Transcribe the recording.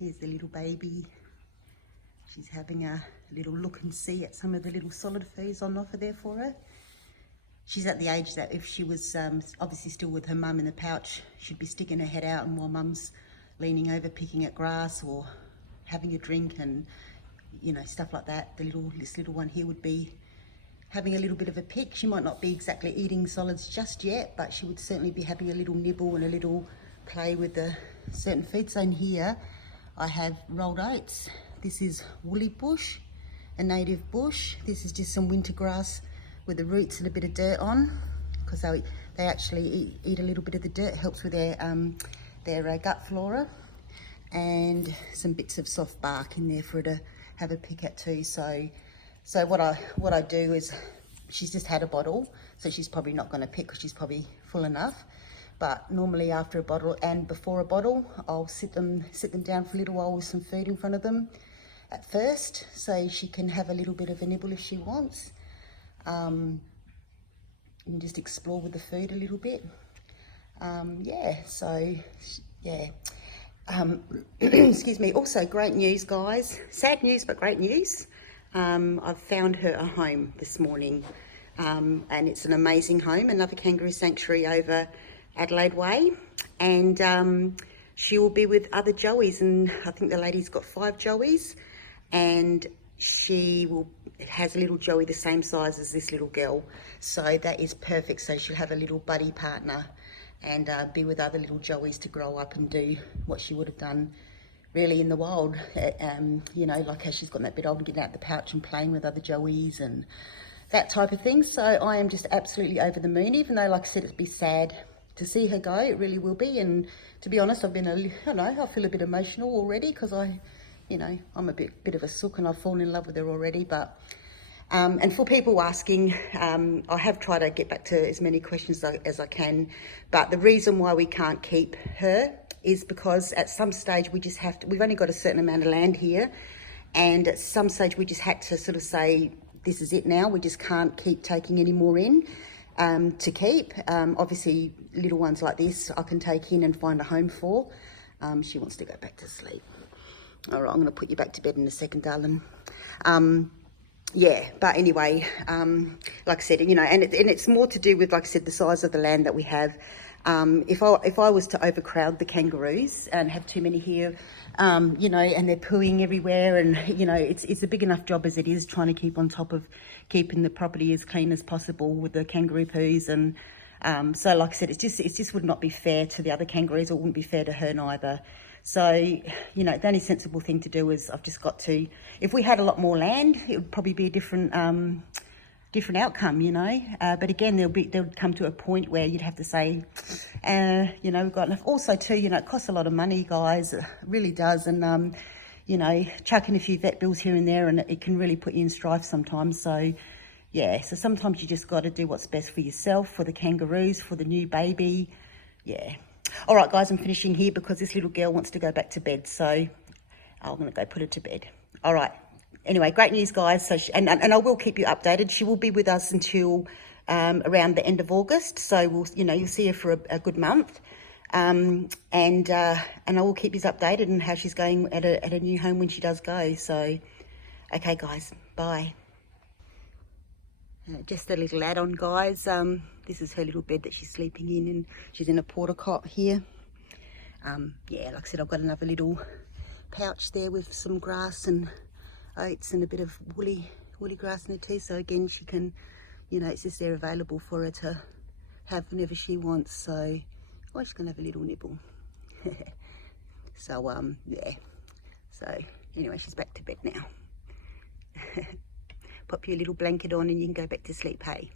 Here's the little baby. She's having a little look and see at some of the little solid foods on offer there for her. She's at the age that if she was obviously still with her mum in the pouch, she'd be sticking her head out, and while mum's leaning over picking at grass or having a drink and, you know, stuff like that, this little one here would be having a little bit of a pick. She might not be exactly eating solids just yet, but she would certainly be having a little nibble and a little play with the certain foods. So in here I have rolled oats. This is woolly bush, a native bush. This is just some winter grass with the roots and a bit of dirt on, because they actually eat a little bit of the dirt. It helps with their gut flora. And some bits of soft bark in there for her to have a pick at too. So what I do is, she's just had a bottle, so she's probably not going to pick because she's probably full enough. But normally after a bottle and before a bottle, I'll sit them down for a little while with some food in front of them at first, so she can have a little bit of a nibble if she wants, and just explore with the food a little bit. Excuse me. Also, great news, guys. Sad news, but great news. I've found her a home this morning, and it's an amazing home, another kangaroo sanctuary over Adelaide Way, and she will be with other joeys, and I think the lady's got 5 joeys, and has a little joey the same size as this little girl, so that is perfect. So she'll have a little buddy partner and be with other little joeys to grow up and do what she would have done really in the wild, you know, like as she's gotten that bit old and getting out the pouch and playing with other joeys and that type of thing. So I am just absolutely over the moon, even though, like I said, it'd be sad to see her go. It really will be. And to be honest, I've been I feel a bit emotional already, because I'm a bit of a sook and I've fallen in love with her already. But and for people asking, I have tried to get back to as many questions as I can, but the reason why we can't keep her is because at some stage we just have to, we've only got a certain amount of land here, and at some stage we just had to sort of say, this is it now, we just can't keep taking any more in to keep. Obviously little ones like this I can take in and find a home for. She wants to go back to sleep. All right, I'm going to put you back to bed in a second, darling. Yeah, but anyway, like I said, you know, and it's more to do with, like I said, the size of the land that we have. If I was to overcrowd the kangaroos and have too many here, you know, and they're pooing everywhere, and you know, it's a big enough job as it is trying to keep on top of keeping the property as clean as possible with the kangaroo poos. And so, like I said, it just would not be fair to the other kangaroos, or wouldn't be fair to her neither. So, you know, the only sensible thing to do is I've just got to, if we had a lot more land, it would probably be a different outcome, you know. But again, there would come to a point where you'd have to say, you know, we've got enough. Also too, you know, it costs a lot of money, guys. It really does. And, you know, chucking a few vet bills here and there, and it can really put you in strife sometimes. So, yeah, so sometimes you just got to do what's best for yourself, for the kangaroos, for the new baby. Yeah. All right, guys, I'm finishing here because this little girl wants to go back to bed. So I'm going to go put her to bed. All right. Anyway, great news, guys. So and I will keep you updated. She will be with us until around the end of August. So you'll see her for a good month. And I will keep you updated on how she's going at a new home when she does go. So, okay, guys, bye. Just a little add-on, guys. This is her little bed that she's sleeping in, and she's in a porta cot here. Yeah, like I said, I've got another little pouch there with some grass and oats and a bit of woolly grass in it too. So again, she can, you know, it's just there available for her to have whenever she wants. So I'm just gonna have a little nibble. So yeah. So anyway, she's back to bed now. Pop your little blanket on and you can go back to sleep, hey?